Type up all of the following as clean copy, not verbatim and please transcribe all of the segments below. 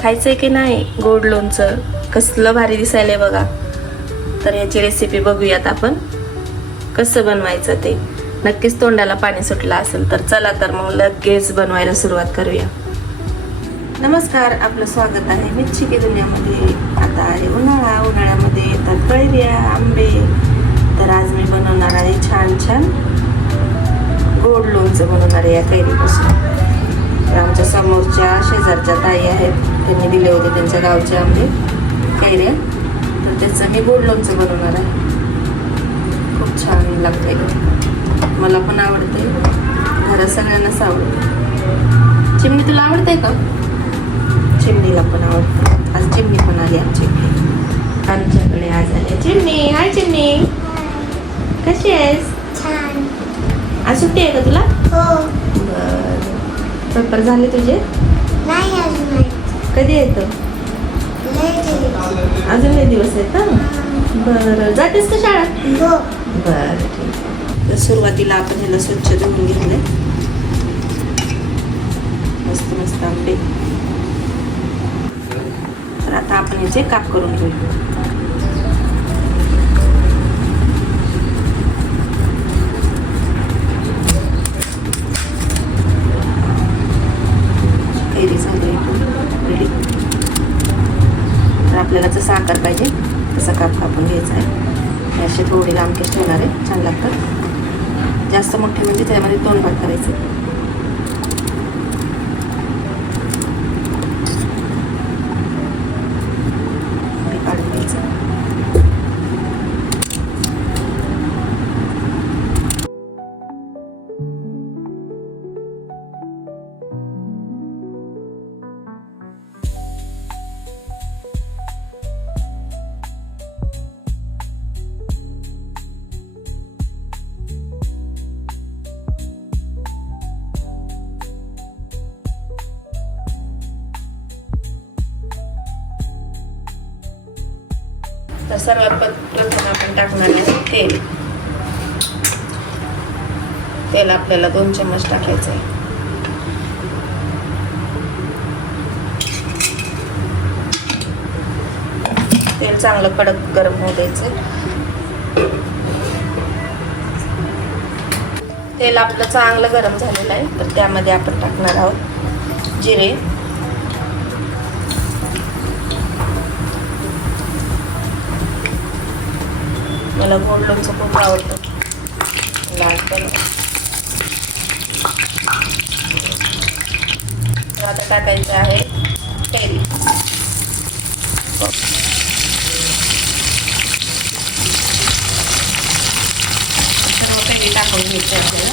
खायचंय की नाही गोड लोणचं? कसलं भारी दिसायलंय बघा. तर याची रेसिपी बघूयात आपण कसं बनवायचं ते. नक्कीच तोंडाला पाणी सुटलं असेल तर चला तर मग लगेच बनवायला सुरुवात करूया. नमस्कार, आपलं स्वागत आहे मिरची की दुनियामध्ये. आता आहे उन्हाळा, उन्हाळ्यामध्ये येतात कैऱ्या, आंबे. तर आज मी बनवणार आहे छान छान गोड लोणचं बनवणार आहे या कैरीपासून. तर आमच्या समोरच्या शेजारच्या ताई आहेत, त्यांनी दिले होते त्यांच्या गावचे आंबे कैऱ्या, तर त्याचं मी गोड लोणचं बनवणार आहे. खूप छान लागते, मला पण आवडते, घरात सगळ्यांनाच आवडते. चिमणी तुला आवडते का? चिमणीला पण आवडतं. आज चिमणी पण आली आमच्याकडे. आमच्याकडे आज आली चिमणी. हाय चिमणी, कशी आहेस? छान. आज सुट्टी आहे का तुला? हो. बरं. पेपर झाले तुझे? नाही अजून नाही. कधी येतं? अजून लय दिवस आहेत ना? बरं. जातेस का शाळेत? हो. बरं ठीक. तर सुरुवातीला आपण ह्याला स्वच्छ धुवून घेतलंय. मस्त मस्त आंबे. तर आता आपण याचे काप करून घेऊ. कैरी झाली रेडी. तर आपल्याला जसं आकार पाहिजे तसा काप कापून घ्यायचा आहे. असे थोडे लांबकेच ठेवणार आहे, छान लागतात. जास्त मोठे म्हणजे त्यामध्ये तोंड भाग करायचे. काढून घ्यायचं. तर सर्वात प्रथम आपण टाकणार आहे तेल. तेल आपल्याला 2 चम्मच टाकायचं आहे. तेल चांगलं कडक गरम होऊ द्यायचं. तेल आपलं चांगलं गरम झालेलं आहे, तर त्यामध्ये आपण टाकणार आहोत जिरे, मला गोड लोणचं खूप आवडतं, लाल पण. आता टाकायचं आहे कैरी. सर्व कैरी टाकून घ्यायची आपल्याला.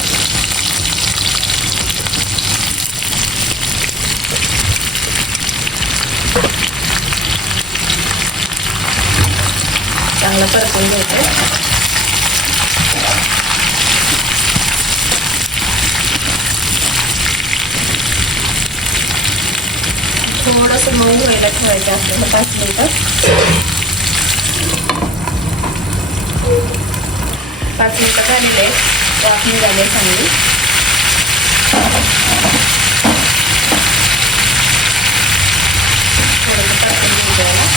चांगलं परतून घ्यायचं. थोडंसं मऊ व्हायला ठेवायचं आपल्याला 5 मिनिटं. 5 मिनिटं झालेले, वाफ निघाले चांगली. थोडंसं परतून घ्यायला.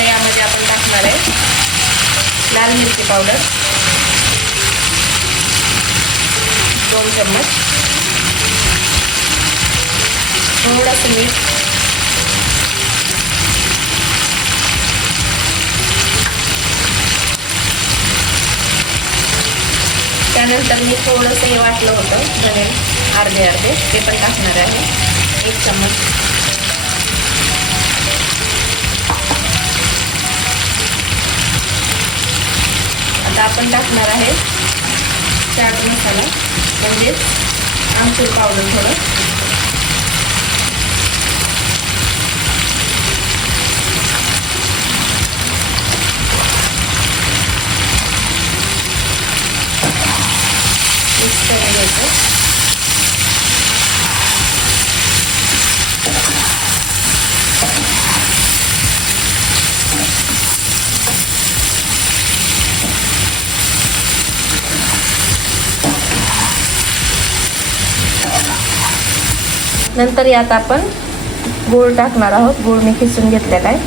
यामध्ये आपण टाकणार आहे लाल मिरची पावडर 2 चम्मच, थोडंसं मीठ, त्यानंतर मी थोडंसं हे वाटलं होतं धने अर्धे ते पण टाकणार आहे 1 चम्मच. आता आपण टाकणार आहे चाट मसाला म्हणजेच आमचूर पावडर थोडं. मिक्स करून घ्यायचं. नंतर यात आपण गूळ टाकणार आहोत. गूळ मी किसून घेतलेला आहे.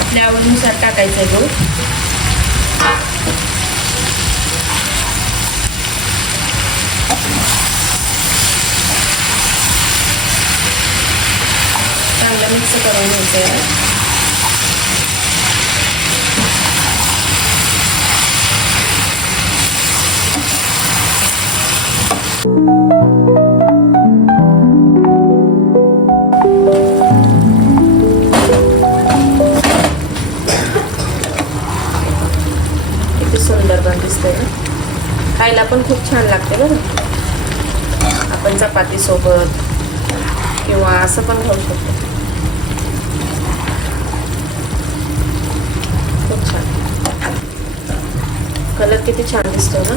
आपल्या आवडीनुसार टाकायचं गूळ. चांगलं मिक्स करून घ्यायचं आहे. किती सुंदर पण दिसतंय ना. खायला पण खूप छान लागते बरं. आपण चपाती सोबत किंवा असं पण खाऊ शकतो. खूप छान. कलर किती छान दिसतो ना.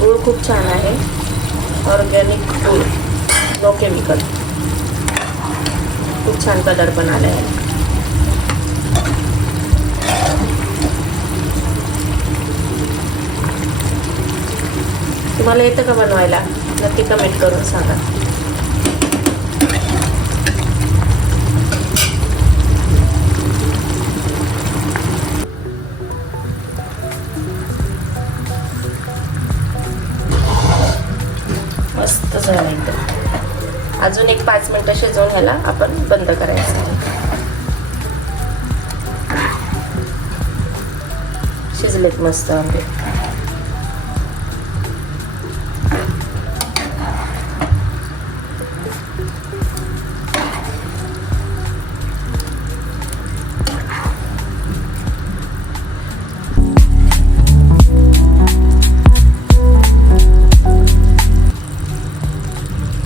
गूळ खूप छान आहे. ऑर्गॅनिक गूळ, नो केमिकल. खूप छान कलर पण आला आहे. तुम्हाला येतं का बनवायला? नक्की कमेंट करून सांगा. मस्त झालं एकदम. अजून एक 5 मिनिटं शिजवून ह्याला आपण बंद करायचं. शिजलेत मस्त आंबे.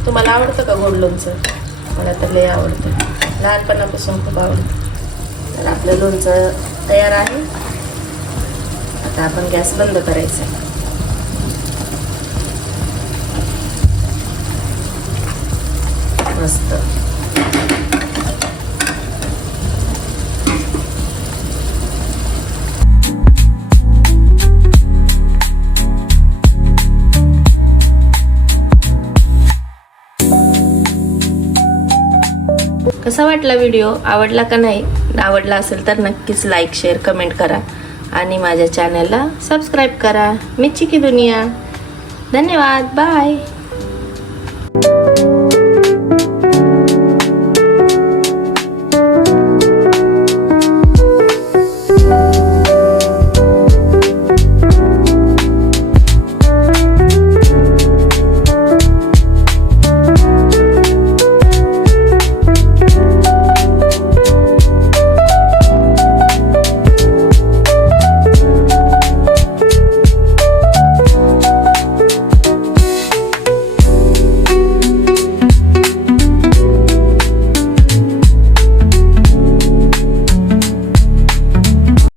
तुम्हाला आवडतं का गोड लोणचं? मला तर लय आवडतं. लहानपणापासून खूप आवडतं. तर आपलं लोणचं तयार आहे. आता आपण गॅस बंद करायचा. मस्त. कसा वाटला व्हिडिओ? आवडला का नाही? आवडला असेल तर नक्कीच लाईक, शेअर, कमेंट करा आणि माझ्या चॅनलला सबस्क्राईब करा. मिच्ची की दुनिया. धन्यवाद. बाय.